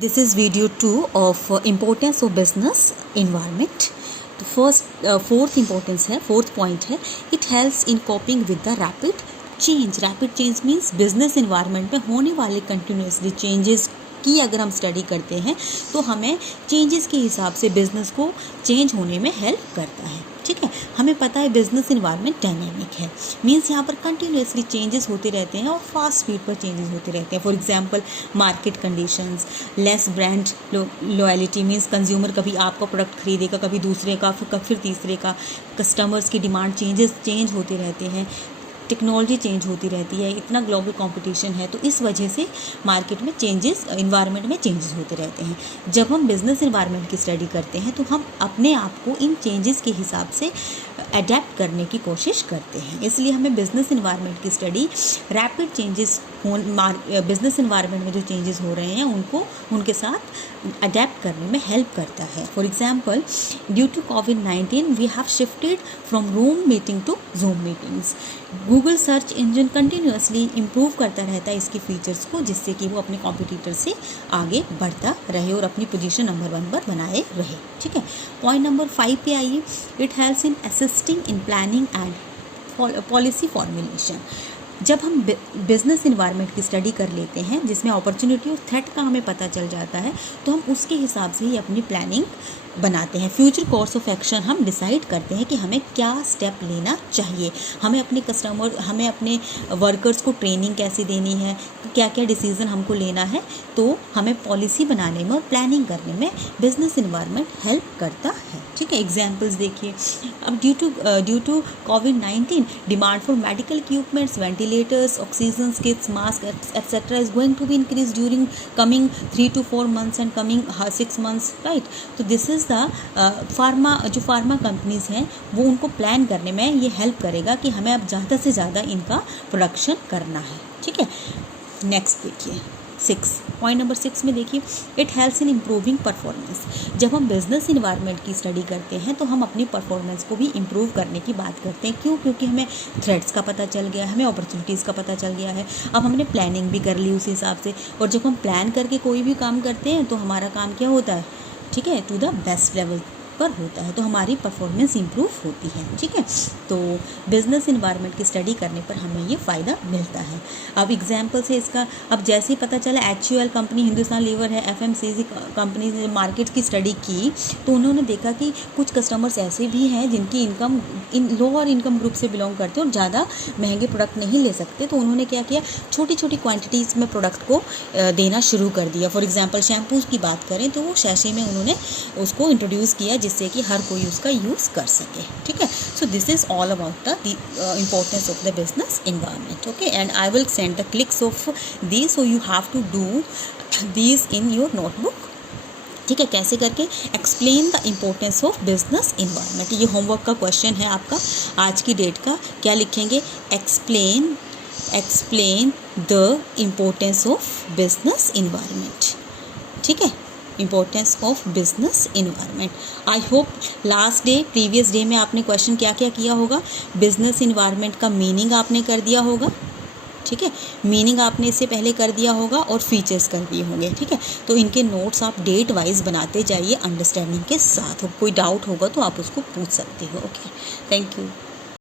This is video 2 of importance of business environment. The fourth importance है, fourth point है, it helps in coping with the rapid change. Rapid change means business environment में होने वाले continuously changes की अगर हम study करते हैं तो हमें चेंजेस के हिसाब से बिजनेस को चेंज होने में हेल्प करता है. ठीक है, हमें पता है बिजनेस इन्वायरमेंट डायनेमिक है, मीन्स यहाँ पर कंटिन्यूसली चेंजेस होते रहते हैं और फास्ट स्पीड पर चेंजेस होते रहते हैं. For example market conditions, less brand loyalty means consumer कभी आपका प्रोडक्ट खरीदेगा, कभी दूसरे का, फिर तीसरे का. कस्टमर्स की डिमांड चेंज होते रहते हैं, टेक्नोलॉजी चेंज होती रहती है, इतना ग्लोबल कंपटीशन है, तो इस वजह से मार्केट में चेंजेस, इन्वायरमेंट में चेंजेस होते रहते हैं. जब हम बिज़नेस इन्वायरमेंट की स्टडी करते हैं तो हम अपने आप को इन चेंजेस के हिसाब से अडेप्ट करने की कोशिश करते हैं. इसलिए हमें बिज़नेस इन्वायरमेंट की study rapid changes business environment में जो चेंजेस हो रहे हैं उनके साथ अडेप्ट करने में हेल्प करता है. फॉर एग्जांपल, ड्यू टू कोविड-19 we have shifted from room meeting to Zoom meetings. Google search engine continuously improve करता रहता है इसके फीचर्स को, जिससे कि वो अपने कॉम्पिटिटर से आगे बढ़ता रहे और अपनी पोजीशन नंबर 1 पर बनाए रहे. ठीक है, पॉइंट नंबर 5 पे आइए. It helps in assisting in planning and policy formulation. जब हम बिज़नेस इन्वायरमेंट की स्टडी कर लेते हैं जिसमें अपॉर्चुनिटी और थ्रेट का हमें पता चल जाता है, तो हम उसके हिसाब से ही अपनी प्लानिंग बनाते हैं. फ्यूचर कोर्स ऑफ एक्शन हम डिसाइड करते हैं कि हमें क्या स्टेप लेना चाहिए, हमें अपने वर्कर्स को ट्रेनिंग कैसे देनी है, क्या क्या डिसीज़न हमको लेना है. तो हमें पॉलिसी बनाने में और प्लानिंग करने में बिज़नेस इन्वायरमेंट हेल्प करता है. ठीक है, एग्जांपल्स देखिए. अब ड्यू टू कोविड-19 demand for medical equipments, ventilators, oxygen kits, mask etcetera is going to be increase during coming 3 to 4 months and coming 6 months, right. तो this is the pharma companies हैं वो उनको प्लान करने में ये हेल्प करेगा कि हमें अब ज़्यादा से ज़्यादा इनका प्रोडक्शन करना है. ठीक है, नेक्स्ट देखिए 6. पॉइंट नंबर 6 में देखिए, it helps in improving performance. जब हम बिज़नेस इन्वायरमेंट की स्टडी करते हैं तो हम अपनी परफॉर्मेंस को भी इम्प्रूव करने की बात करते हैं. क्यों? क्योंकि हमें थ्रेट्स का पता चल गया है, हमें अपॉर्चुनिटीज़ का पता चल गया है, अब हमने प्लानिंग भी कर ली उस हिसाब से. और जब हम प्लान करके कोई भी काम करते हैं तो हमारा काम क्या होता है, ठीक है, टू द बेस्ट लेवल पर होता है, तो हमारी परफॉर्मेंस इंप्रूव होती है. ठीक है, तो बिज़नेस इन्वायरमेंट की स्टडी करने पर हमें ये फ़ायदा मिलता है. अब एग्जांपल से इसका, अब जैसे ही पता चला HUL कंपनी, हिंदुस्तान लीवर है, FMCG कंपनी ने मार्केट की स्टडी की तो उन्होंने देखा कि कुछ कस्टमर्स ऐसे भी हैं जिनकी इनकम लोअर इनकम ग्रुप से बिलोंग करते हैं और ज़्यादा महंगे प्रोडक्ट नहीं ले सकते. तो उन्होंने क्या किया, छोटी छोटी क्वान्टिटीज़ में प्रोडक्ट को देना शुरू कर दिया. फॉर एग्जाम्पल शैम्पूज़ की बात करें तो वो शैशे में उन्होंने उसको इंट्रोड्यूस किया जिससे कि हर कोई उसका यूज़ कर सके. ठीक है, so this is all about the importance of the business environment. Okay, and I will send the clicks of this, so you have to do this in your notebook. ठीक है, कैसे करके, explain the importance of business environment. ये homework का question है आपका आज की डेट का. क्या लिखेंगे, explain the importance of business environment. ठीक है, importance of business environment. I hope previous day में आपने क्वेश्चन क्या क्या किया होगा. बिजनेस इन्वायरमेंट का मीनिंग आपने कर दिया होगा. ठीक है, मीनिंग आपने इससे पहले कर दिया होगा और फीचर्स कर दिए होंगे. ठीक है, तो इनके नोट्स आप डेट वाइज बनाते जाइए अंडरस्टैंडिंग के साथ. कोई डाउट होगा तो आप उसको पूछ सकते हो. Okay, thank you.